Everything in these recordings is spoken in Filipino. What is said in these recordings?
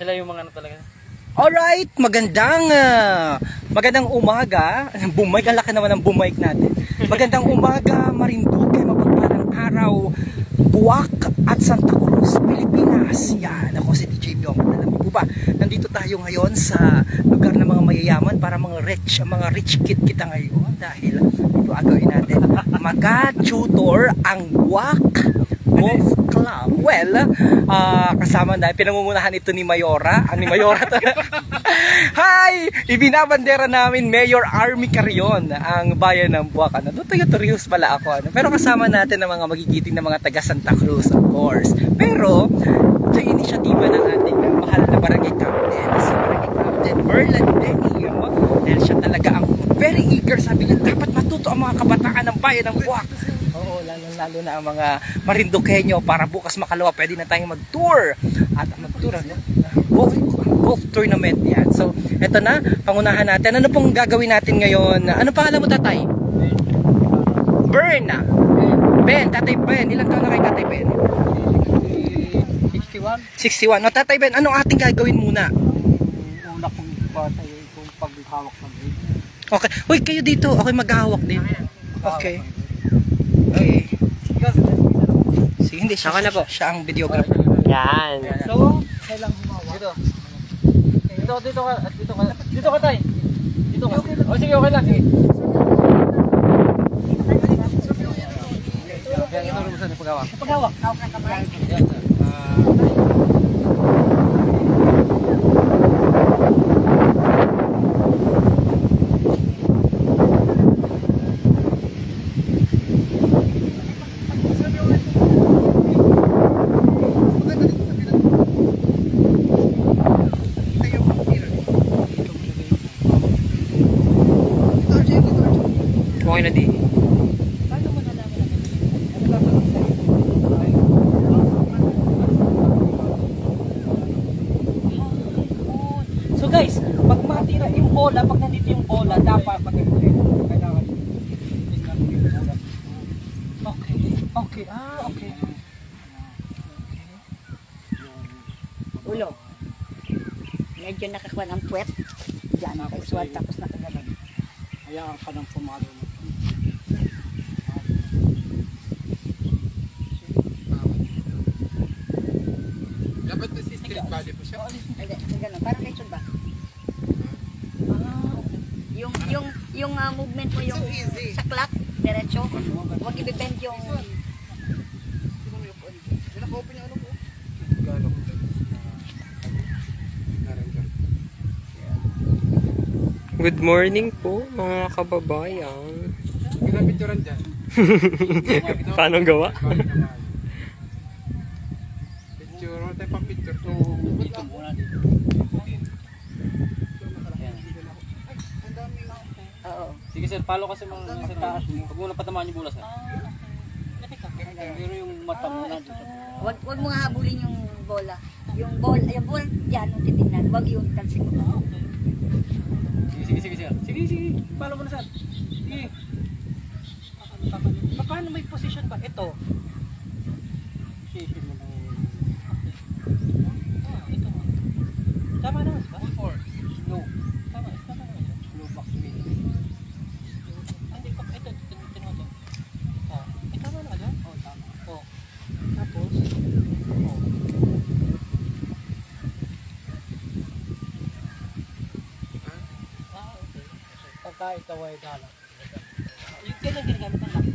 Sila yung mga ano talaga. Alright, magandang umaga. Bumike, ang laki naman ng bumike natin. Magandang umaga, Marinduque, mapagpalang araw, Buwak at Santa Cruz, Pilipinas. Yan, ako si DJ Byong. Alam niyo ba, nandito tayo ngayon sa lugar ng mga mayayaman para mga rich kid kita ngayon. Dahil ito agawin natin, mag-tutor ang Buwak Golf Club. Well, kasama na, pinangungunahan ito ni Mayora. Ni Mayora to. Hi! Ibinabandera namin Mayor Army Carion, ang bayan ng Buwak. Doon tayo tourist pala ako. Pero kasama natin ang mga magigiting na mga taga Santa Cruz, of course. Pero, ito yung inisyatiba ng ating mahal na barangay captain, si barangay captain Merlan Denny. Dahil siya talaga ang very eager. Sabi niya, dapat matuto ang mga kabataan ng bayan ng Buwak. Oo, lalo na ang mga Marinduqueño para bukas makalawa pwede na tayong mag-tour. At mag-tour, golf tournament yan. So, eto na, pangunahan natin. Ano pong gagawin natin ngayon? Ano pangalan mo, tatay? Ben. Ben, tatay Ben. Ilang taon na kayo, tatay Ben? 61. No, tatay Ben, ano ating gagawin muna? Una kong batay kung paghawak ng video. Okay. Uy, kayo dito. Okay, maghahawak din. Okay. Okay. Sige, hindi siya. Na po. Siya ang videographer. Yan. So, kailang humawak. Dito ka tayo. Dito ka. O sige, okay lang. Sige. Paghawak. Okay na di. So guys, pag matira yung bola, pag nandito yung bola, dapat pag-ibig. Kailangan. Okay. Okay. Okay. Ulo. Medyo nakakuha ng puwet. Diyan, kaisuan tapos nakagalan. Hayaan ka ng pumalo. Dapat na si street body po siya. Ganun, parang kaisuan ba? Yung movement mo yung sa clock, diretso. Huwag i-bend yung... Good morning po mga kababayan. Pinapicturan dyan. Paano gawa? Picture, wala tayo pang picture to. Dito muna dito. Oo. Sige sir, follow kasi mga sa taas. Huwag muna patamaan yung bulas. Pero yung mata muna dito. Huwag mo nga habulin yung bola. Yung ball dyan, nung titignan. Huwag yung talsik mo. Sige. Follow mo na sir. Sige. Paano may position ba? Ito. Position mo na. Ito. Tama na ba? Or slow. Tama na. Slow back swing. Hindi pa ito. Oh. Tama na ba? Oh, tama. Oh. Tapos Pagka ikaw ay dala. yung ganyan ginagamit ng lock.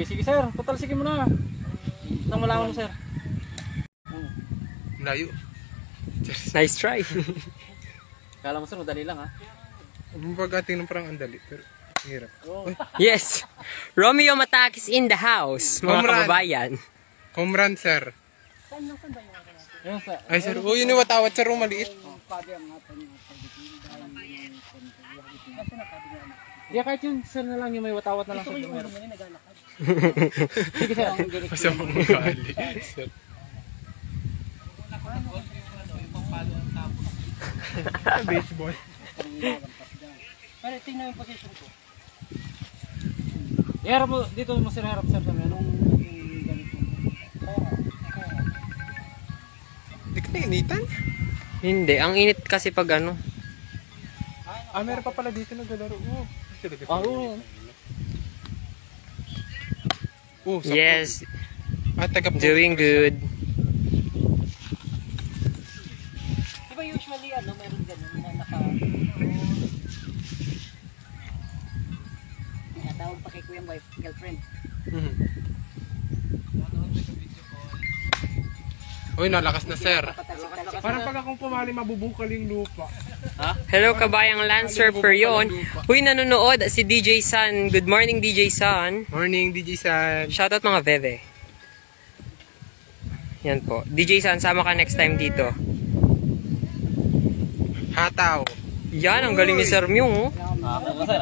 Sige sir, sige mo na. Nang malaman mo sir. Layo. Nice try. Kala mo sir, madali lang ha. Pag-ating ng parang andali, pero hirap. Yes. Romeo Matakis in the house, mga kababayan. Home run, sir. Ayun sir. Ay, sir. Oh, yun yung watawat, sir. Maliit. Di kahit yung sir na lang yung may watawat na lang sa meron. Sige sir. Masama mo gali, sir. Baseball. Pero tingnan yung position ko. Iharap mo, dito mo sir, harap sir sa may anong ganito. Di ka nainitan? Hindi, ang init kasi pag ano. Ah, meron pa pala dito naglalaro. Oo. Sa Yes, taga doing good. Di ba usually ano, meron ganun na naka... Tinatawag pa kay kuya wife, girlfriend. Mhm. Uy, nalakas na sir. Patalsik-talsik. Parang pag akong pumali, mabubukal yung lupa. Hello kabayang Lancer per yon. Huy, nanonood si DJ San. Good morning DJ San. Morning, DJ San. Shoutout mga bebe. Yan po. DJ San, sama ka next time dito. Hataw. Yan, ang galing ni Sir Myung. Oh. Ako sir.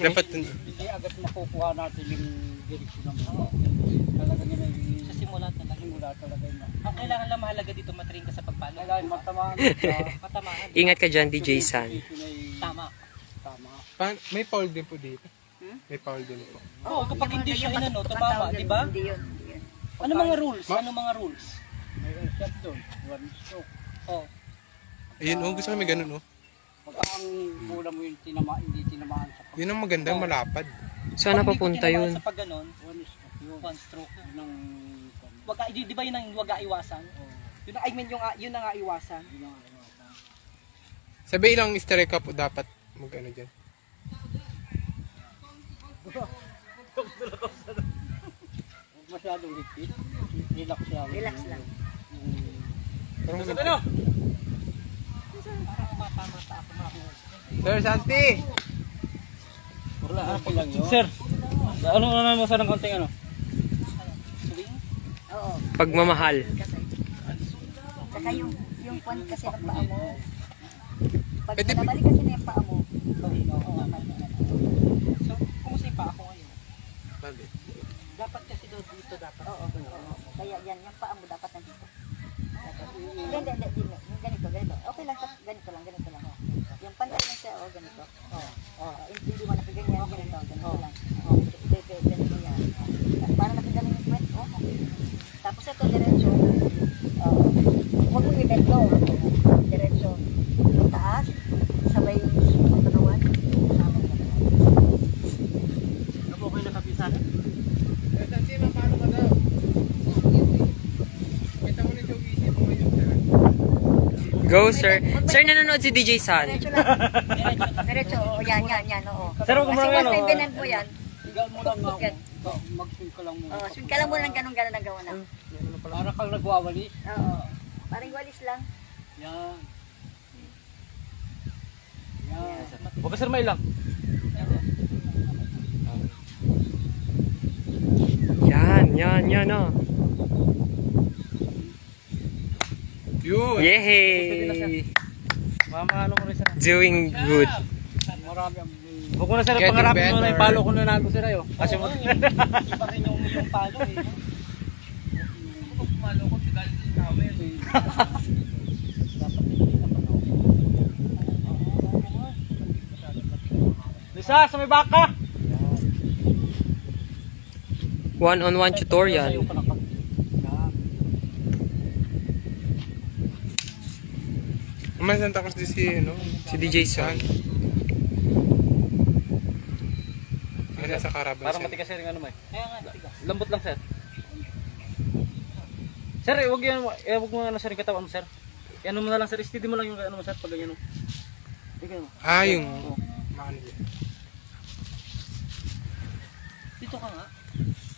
Dapat Hindi agad makukuha natin yung direksyon ng mga. Talaga nila yung... Sa simula talaga yun. Ang kailangan lang mahalaga dito matring ka sa pagpalo. Kailangan matamaan. Matamaan. Ingat ka dyan DJ San. Tama. may foul din po dito. May foul din po. Oo, kapag hindi siya inano, tumama, di ba? Hindi yun. Ano mga rules? Ano mga rules? May shot doon. One stroke. Oh. Ayun, gusto kami ganun, Pag ang bola mo yung hindi tinamaan sa pag... Yun ang maganda, malapad. Saan napapunta yun? Sa pag ganon, one stroke ng... Di ba yun ang wag iwasan? Yun, I mean, yun ang iwasan. Sabi ilang strike up dapat mag-ano dyan. Masyadong higpit. Relax lang. Relax lang. Parang Ano? Sir Santi! Wala, lang yun. Sir, ano mo sa ng konting ano? Oo. Pagmamahal. Saka yung pan kasi ng paa mo. Pag Pwede- nabalik kasi na yung paa mo. So, kumusta yung pa ako ngayon? Bakit? Dapat kasi dito dapat. Oo. Kaya yan, yung paa mo dapat nandito. Hindi. Yung ganito. Okay lang, ganito lang. Yung pantay lang siya, ganito. Hindi mo nakaganyan, ganito lang. Ganito yan. Parang nakaganyan yung kwet, Tapos ito, diretso. Huwag mo i-bendo. Diretso. Taas, sabay yung katawan. Ako kayo nakapisan? Sir Santi, paano ka daw? Kita mo nito isip mo ngayon, sir. Go sir. Sir, nanonood si DJ San. Diretso lang. Diretso, yan, oo. Sir, huwag mo Kasi lang once yan, may binend mo yan, Higaan mo lang ako. Mag-swing ka lang muna. swing ka lang mo lang ganun ang gawa na. Para kang nagwawali. Oo. Parang walis lang. Yan. Huwag ka sir may lang. Yan oh. Yun! Yay! Ano mo rin sir. Doing good. Marami ang... Huwag mo na sir, Getting pangarapin mo na better. yung palo ko na nago sir ayo. Kasi mo... Iba rin yung palo eh. Palo ko, galing din kami. Lisa, sa may baka! One-on-one tutorial. May Santa Cruz din si, Si DJ San. May sa Caravan Parang siya. matigas sir yung ano may. Kaya nga, matigas. Lambot lang sir. Sir, wag mo ano sir yung katawan mo sir. Ano mo na lang sir, steady mo lang yung ano mo sir pag ganyan. Tingnan mo. Ah, yung... Maano yun? Dito ka nga.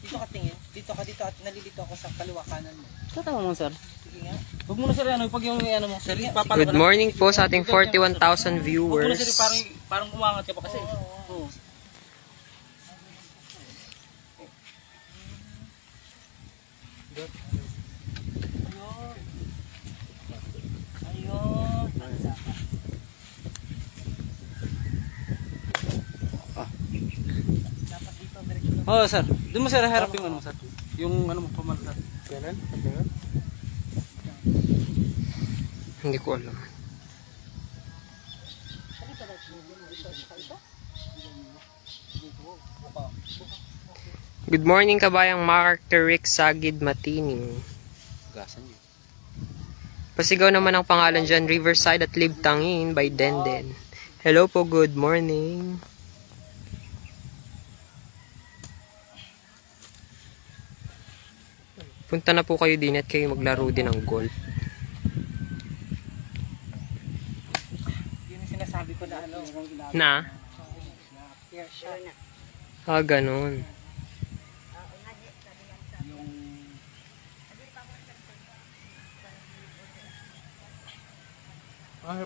Dito ka tingin. Dito at nalilito ako sa kaliwa kanan mo. Tatawa mo sir. Sige nga. Huwag mo na sir ano, pag yung ano mo sir, papalo ka Good na. morning po sa ating 41,000 Huwag mo na sir, viewers. parang umangat ka pa kasi. Oo. Ayun. Oh, sir. Doon mo sir harap yung ano, sir. Yung ano mo pamal sir. Ganun? Ganun? Hindi ko alam. Good morning kabayang Mark Sagid Matining. Gasan niyo. Pasigaw naman ang pangalan dyan, Riverside at Libtangin by Denden. Hello po, good morning. Punta na po kayo din at kayo maglaro din ng golf. Yun yung sinasabi ko na ano. Na? Ah, ganun.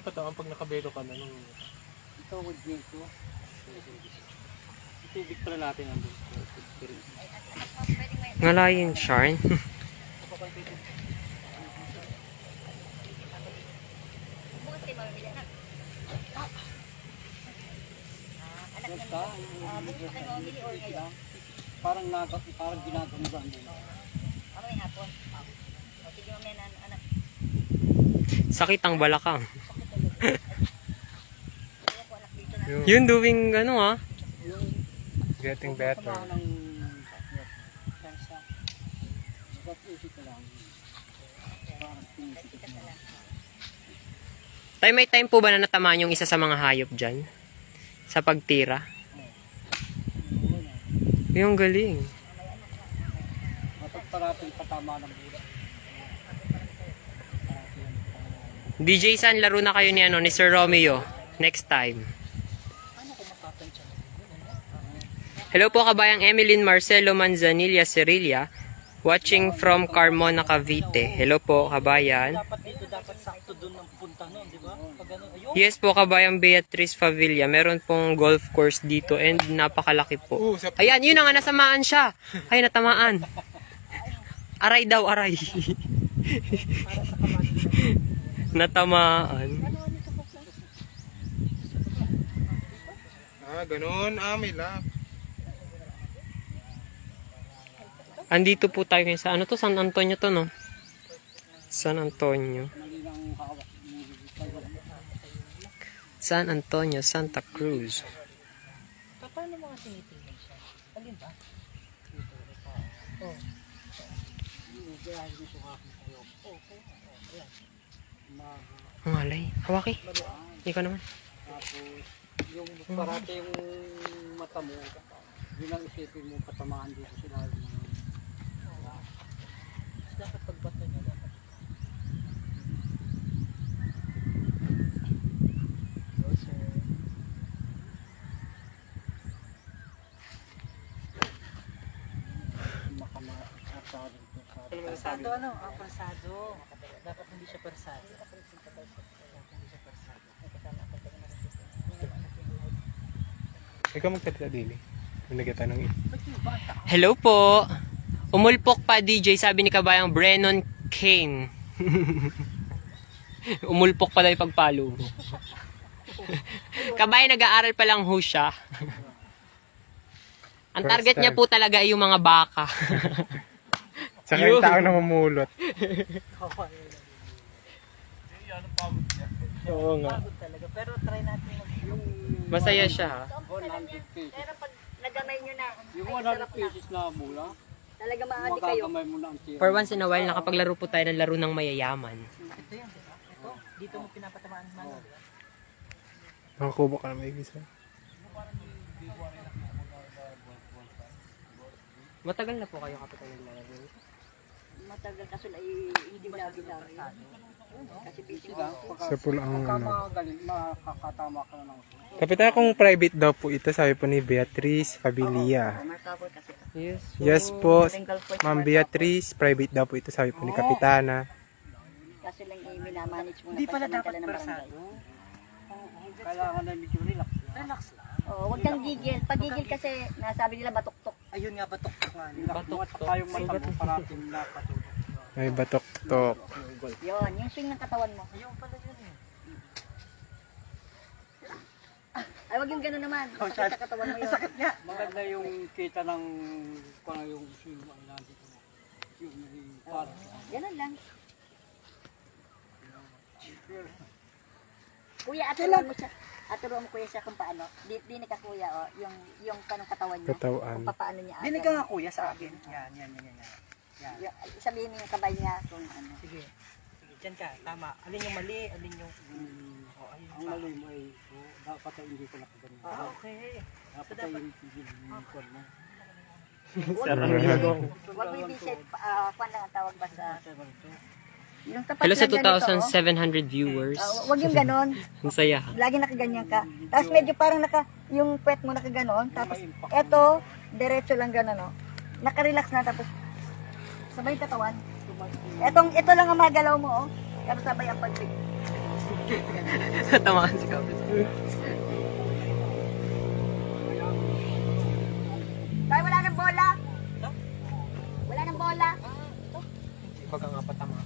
Pa to, pag nakabelo ka na nung... Ito, wood nito. Tubig pala natin ang Ngalayin, Sharn. parang ginagamugan din. Sakit ang balakang. Yun doing ano ah. Getting better. May time po ba na natamaan yung isa sa mga hayop dyan? Sa pagtira? Yung galing. Matagparating patama ng bulan. DJ San, laro na kayo ni Sir Romeo. Next time. Hello po kabayang Emeline Marcelo Manzanilla Cerilia. Watching from Carmona, Cavite. Hello po kabayan. Dapat dito, dapat sakto doon ng punta noon, di ba? Pag ano, ayun. Yes po kabayang Beatrice Favilla. Meron pong golf course dito and napakalaki po. Ayan, yun na nga, nasamaan siya. Ay, natamaan. Aray daw, aray. Natamaan. Ah, ganun. Ah, may lock. Andito po tayo ngayon sa ano to? San Antonio to, no? San Antonio. San Antonio, Santa Cruz. Paano mga tinitingnan siya? Alin ba? Ang alay. Hawaki. Ikaw naman. Yung parati yung mata mo, yun ang isipin mo patamaan dito sila. Dapat pagbato niya, dapat. Persado ano? Ah, persado. Dapat hindi siya persado. Ikaw magkatila dili. May nagatanong yun. Hello po. Umulpok pa DJ, sabi ni kabayang Brennan Kane. Umulpok pa daw yung pagpalo mo. Kabayan, nag-aaral pa lang ho siya. Ang target niya po talaga ay yung mga baka. Tsaka yung tao na mamulot. Oo nga. Talaga. Pero try natin yung Masaya siya ha. 100 pesos. Pero pag nagamay nyo na, Yung 100 pesos na mula, talaga maadi kayo. magagamay mo na ang tira. For once in a while, nakapaglaro po tayo ng laro ng mayayaman. ito yan, di ba? Ito, dito mo pinapatamaan ng mano, di ba? Nakakubo ka na may isa. Matagal na po kayo kapatay ng laro. Matagal kaso ay hindi labi-labi. Kasi busy Sila, Sa pula ang pagka ano. magaling, makakatama ka na ng Kapitan, kung private daw po ito, sabi po ni Beatrice Favilla. Markable kasi. Yes. Yes po, Single point Ma'am Beatrice, private daw po ito, sabi po ni Kapitana. Kaso lang minamanage mo na Hindi pala dapat pansamantala ng barangay. persado. kailangan na medyo relax. Relax lang. Oo, huwag kang gigil. Pag gigil kasi, nasabi nila batok-tok. Ayun nga, batok-tok nga. Relax mo at saka yung mata mo parating nakatulog. May batok-tok. Yun, yung swing ng katawan mo. Ayun pala yun eh. Ay, wag yung gano'n naman. Sakit sa katawan mo yun. Sakit nga. Maganda yung kita ng kung ano yung swing mo ay nandito mo. Yung naging para. Ganun lang. Kuya, at mo siya. At turuan mo kuya siya kung paano. Di ka kuya, oh, yung kanong katawan niya. Katawan. Kung paano niya. Dinig ka nga kuya sa akin. Yan. Sabihin mo yung kamay niya kung ano. Sige. Sige, dyan ka. Tama. Alin yung mali, alin yung... ayun ang mali mo ay dapat ay hindi ko nakaganon. Okay. Dapat ay hindi ko na. Huwag mo i-shape, kwan lang ang tawag ba sa... Yung tapat Hello sa lang ganito, 2,700 viewers. Huwag yung ganon. Ang saya. Lagi nakaganyan ka. Tapos medyo parang yung puwet mo nakaganon. Tapos eto, diretso lang ganon, no? Nakarelax na, tapos sabay yung katawan. Ito lang ang magalaw mo, oh. Pero sabay ang pag-pick. Tamaan si Kapit. Tayo, wala nang bola. Wala nang bola. Pagka nga patama.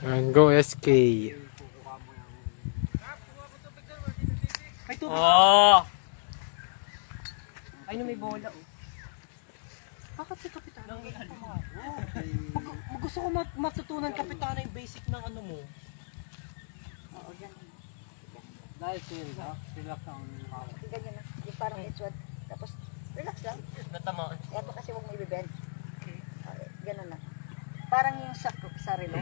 And go SK. May tubig. Oh! Ay, may bola, oh. Bakit si Kapitana? Gusto ko matutunan, Kapitana, yung basic ng ano mo. Oo, yan. Dahil sila ang Ganyan na. Yung parang it's-what. Tapos, relax lang. Natamaan. Eto kasi huwag mo i-bend. Ganun lang. Parang yung sa relo.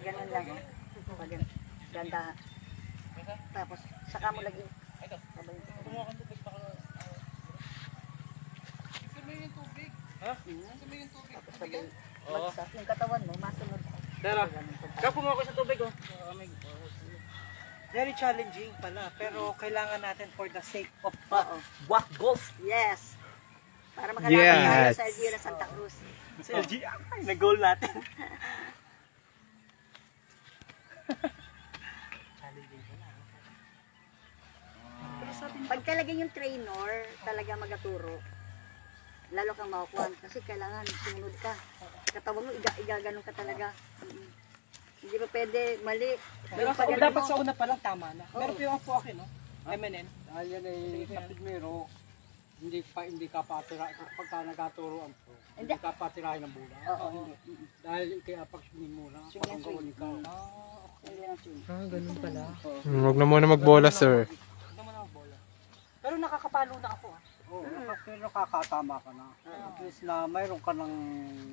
Ganun lang. Ganun. Ganda. Tapos, saka mo lagi. Tapos sabay, bagsak yung katawan mo, masunod. Dara, kapo mo ako sa tubig, oh. Very challenging pala, pero kailangan natin for the sake of what goals. Yes. Para makalaban tayo Yes. sa Elvira Santa Cruz. Sa LG, ay, nag-goal natin. Pagkalagay yung trainer, talaga magaturo. Lalo kang makukuha. Kasi kailangan sumunod ka. Katawan mo, igaganon ka talaga. Hindi ba pwede mali. Pero Pag- dapat sa una pa lang tama na. Pero yung po akin, no? MNN. Ayan ay kapit mero, hindi ka patira, pagka nagaturoan po, hindi ka patirahin ng bola. Oo. Dahil kaya pag swing muna, Swing and pag swing. ka. Hindi na swing. Ganun pala. Huwag na muna magbola, sir. Pero nakakapalo na ako, ah. Oo, pero nakakatama ka na. At least na mayroon ka ng...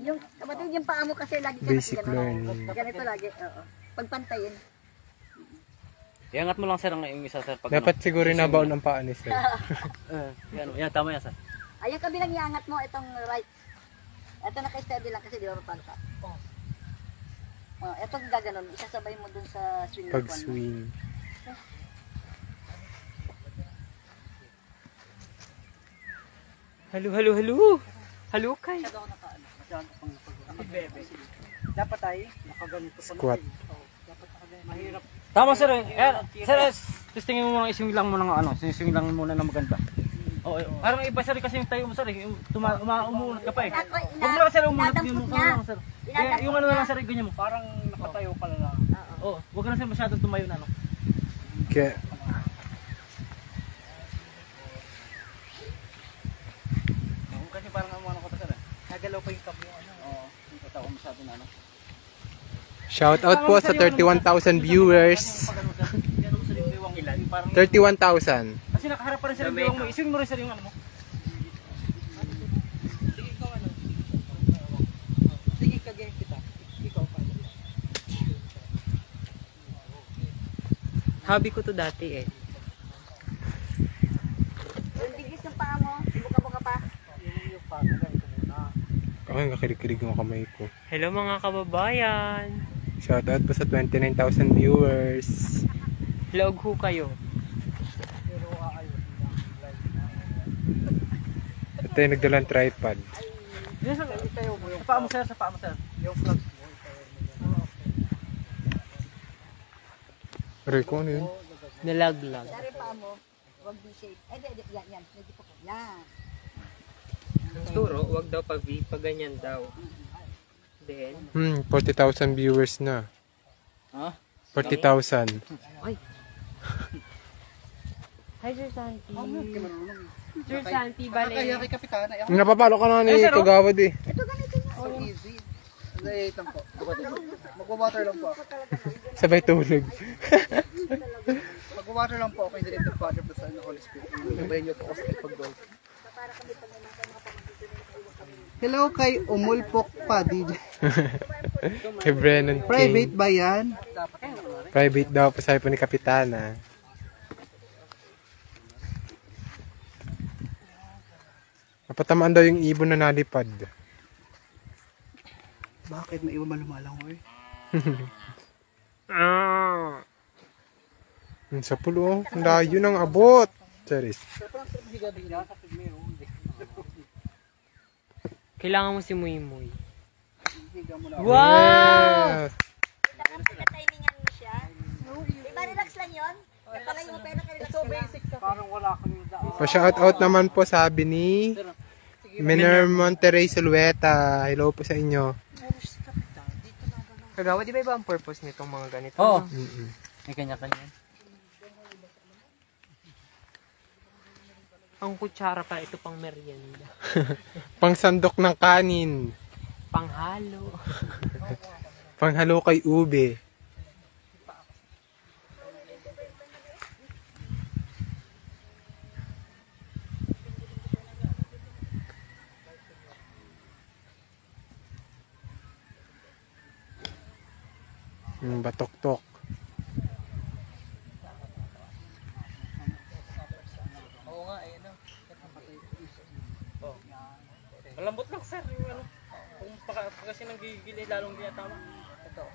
Yung kapatid, yung paa mo kasi lagi ka Basic nakaganon. learning. Ganito lagi. Oo. Pagpantayin. Iangat mo lang sir ang yung isa sir. Pag Dapat siguro nabaon ang paa ni sir. yan, tama yan sir. Ay, yung kabilang iangat mo, itong right. Ito naka-steady lang kasi di ba mapalo ka. Ito gaganon. Isasabay mo dun sa swing. Pag-swing. Halo. Halo kay. Dapat tayo. Nakaganito pa Squat. mahirap. Tama sir. Sir, testingin mo muna, iswing lang mo ng ano, iswing lang muna ng maganda. Oo, parang iba sir kasi yung tayo mo sir, yung umuunat ka pa eh. Huwag mo lang sir umunat yung mukha mo lang sir. Yung ano lang sir, ganyan mo. Parang nakatayo ka na lang. Oo, huwag ka na sir masyadong tumayo na no. Kaya, Kasi parang ano ko pa sir eh. Nagalaw pa yung kami, ano. Oo, yung katawan masyado na ano. shout out po sa 31,000 viewers. Pag ano sir, yan mo sir yung biwang ilan. Parang 31,000. kasi nakaharap pa rin sir yung biwang mo. Iswing mo rin sir yung ano mo. Sige, ikaw ano. Sige, kagaya kita. Ikaw pa. Hobby ko to dati eh. Yung bigis ng paa mo, buka-buka pa. Yung pagkaganito muna. Ako yung kakilig-kilig yung kamay ko. Hello mga kababayan. Shout out po sa 29,000 viewers. Vlog ho kayo. Ito yung nagdalang tripod. Yan sir, sa paa mo sir, sa paa mo sir. Yung flags mo. Aray ko, ano yun? Nalaglag. Dari paa mo, wag B-shape. Yan. Medyo po. Yan. Turo, wag daw pag ganyan daw. Then, 40,000 viewers na. Ha? 40,000. hi Sir Santi. Sir Santi, bale. Kaya kay Kapitana. Ako Napapalo ka na ni Kagawad eh. Ito ganito nga. so easy. Naiit lang po. Magwa-water lang po. Sabay tulog. Pag-water lang po ako, in the name of the Father, of the Son, and the Holy Spirit. Gabayan niyo po ako sa ipag-golf. Hello kay Umulpok pa, DJ. Kay Brennan King. Private ba yan? Private daw po sabi po ni Kapitana. Napatamaan daw yung ibon na nalipad. Bakit? May iba malumalangoy? Sa pulo, ang layo ng abot. Charis. Kailangan mo si Muy Muy. Wow! Pinatimingan mo siya. Diba relax lang yun? Pala yung pera ka-relax ka lang. Parang wala kami daan. Pa-shout out naman po sabi ni Miner Monterrey Silueta. Hello po sa inyo. Kagawa, di ba iba ang purpose nitong mga ganito? Oo. Mm-mm. May kanya-kanya. Ang kutsara pa, ito pang merienda. Pangsandok ng kanin. Panghalo. Panghalo kay ube. Batok-tok. Malambot lang sir, yung ano. Kung kasi nang gigil, lalong di tama. Ito.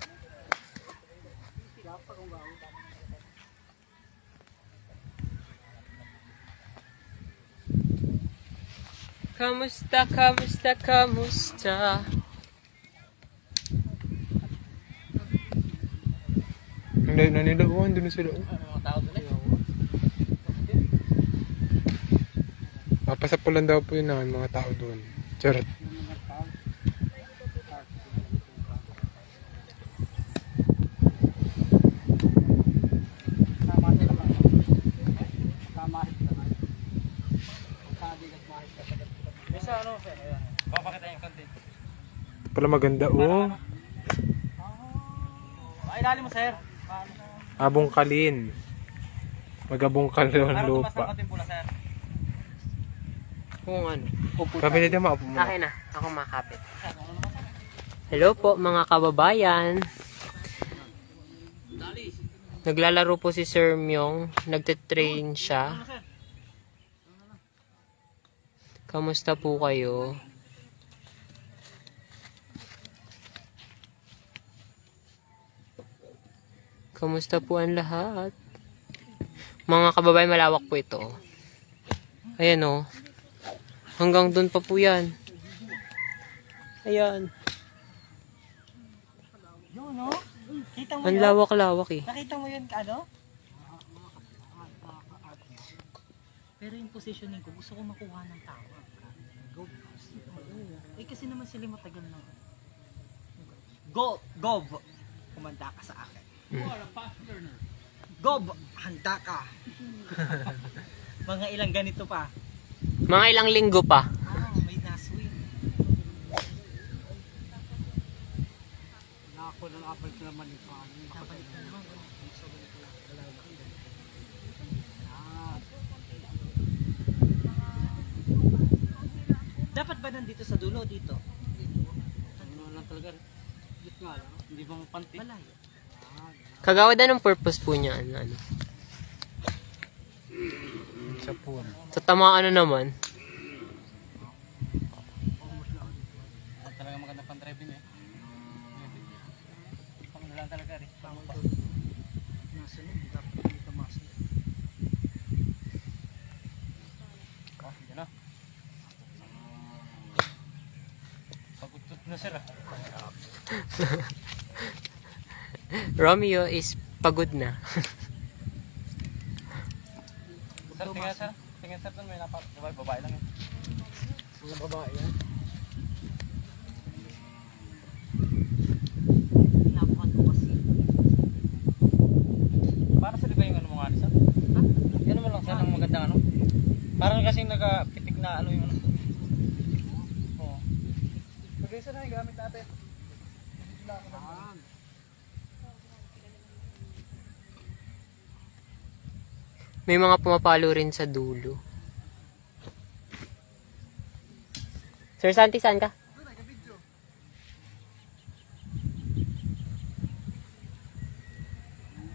Kamusta, kamusta, kamusta? Nanilawan doon sila. Mga tao doon eh. Papasapulan daw po yun ng mga tao doon. Charot. May sa ano sir, ayan. Papakita yung content. Pala maganda oh. Ay, ilalim mo sir. Abungkalin. Magabungkal daw ng Parang tumas ng lupa. konting pula sir. Kung ano. Kami na din maupo mo. Akin na, ako makapit. Hello po mga kababayan. Naglalaro po si Sir Myong. Nagte-train siya. Kamusta po kayo? Kamusta po ang lahat? Mga kababayan, malawak po ito. Ayan o. Hanggang doon pa po yan. Ayan. Yun, no? Kita mo Ang yun? lawak-lawak eh. Nakita mo yun, ano? Pero yung positioning ko, gusto ko makuha ng tawag. Go. Eh kasi naman sila matagal na. Gov, kumanda ka sa akin. Gov, handa ka. Mga ilang ganito pa. Mga ilang linggo pa. May naswing. Ako ng apal ko naman ito. Dapat ba nandito sa dulo dito? Ano lang talaga. Gitna lang. Hindi bang panty? Malayo. Kagawad na ng purpose po niya. Ano? Sa puwan. Sa tamaan na naman. Talaga maganda pang driving eh. Pang lang talaga rin. Nasunod, dapat dito masunod. Oh, yun na. Pagutut na sir ah. Romeo is pagod na. Sir, tingnan sir. Tingnan sir doon may napat. Babae lang eh. Mga babae yan. Nabuhat ko kasi. Para sa di ba yung ano mga ano sir? Ha? Yan naman lang sir ang magandang ano. Parang kasing nakapitik na ano yung ano. Oo. Pagay sa na yung gamit natin. May mga pumapalo rin sa dulo. Sir Santi, saan ka?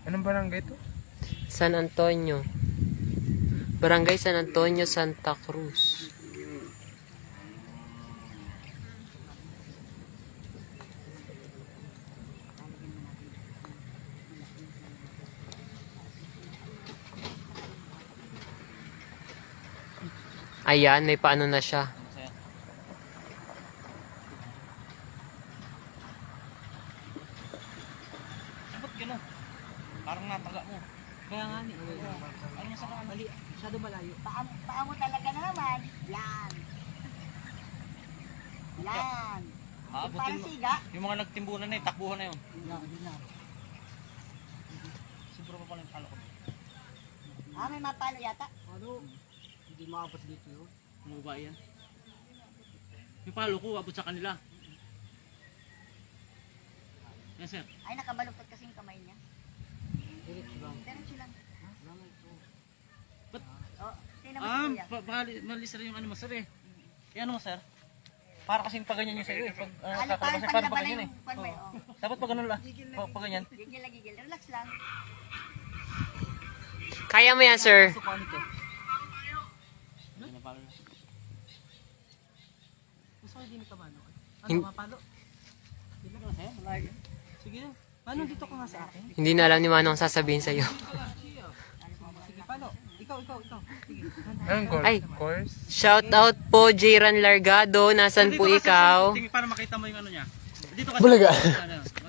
Anong barangay to? San Antonio. Barangay San Antonio, Santa Cruz. Ayan, may paano na siya. Ba't gano'n? Parang nataga mo. Kaya nga ni. Ano sa mali? Masyado malayo. Paa mo talaga na naman. Yan. Yan. Aabutin Parang mo. siga. Yung mga nagtimbunan na yun, takbuhan na yun. Siguro pa pala yung palo ko. May mapalo yata. Ano? Hindi maabot dito yun. Ano ba yan? Yung palo ko, abot sa kanila. Yes, sir. Ay, nakabaluktot kasi yung kamay niya. Diretso lang. Ba't? Oh, tingnan mo si Kuya. Mali sir yung ano mo, sir eh. Yung ano mo, sir? Para kasing paganyan yung sa'yo eh. Pag Ano, parang kakalabas, parang panlaban na paganyan eh. yung panway. Oh. Dapat pag ganun lang. Pag ganyan. Gigil lang, gigil. Relax lang. Kaya mo yan, sir. Sige na. Paano dito ka nga sa akin? Hindi na alam ni Manong sasabihin sa'yo. Sige, paano? Ikaw. Anong golf Ay. course? Shout out po, Jiran Largado. Nasan po ikaw? Tingin para makita mo yung ano niya. Dito kasi. Bulaga.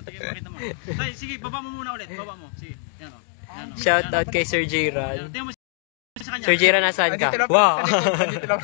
Tingin makita mo. Tay, sige, baba mo muna ulit. Baba mo. Sige. Yan o. Yan o. Shout out kay Sir Jiran. Tingnan mo sa kanya. Sir Jiran, nasaan ka? Andito lang Wow! sa likod, andito lang.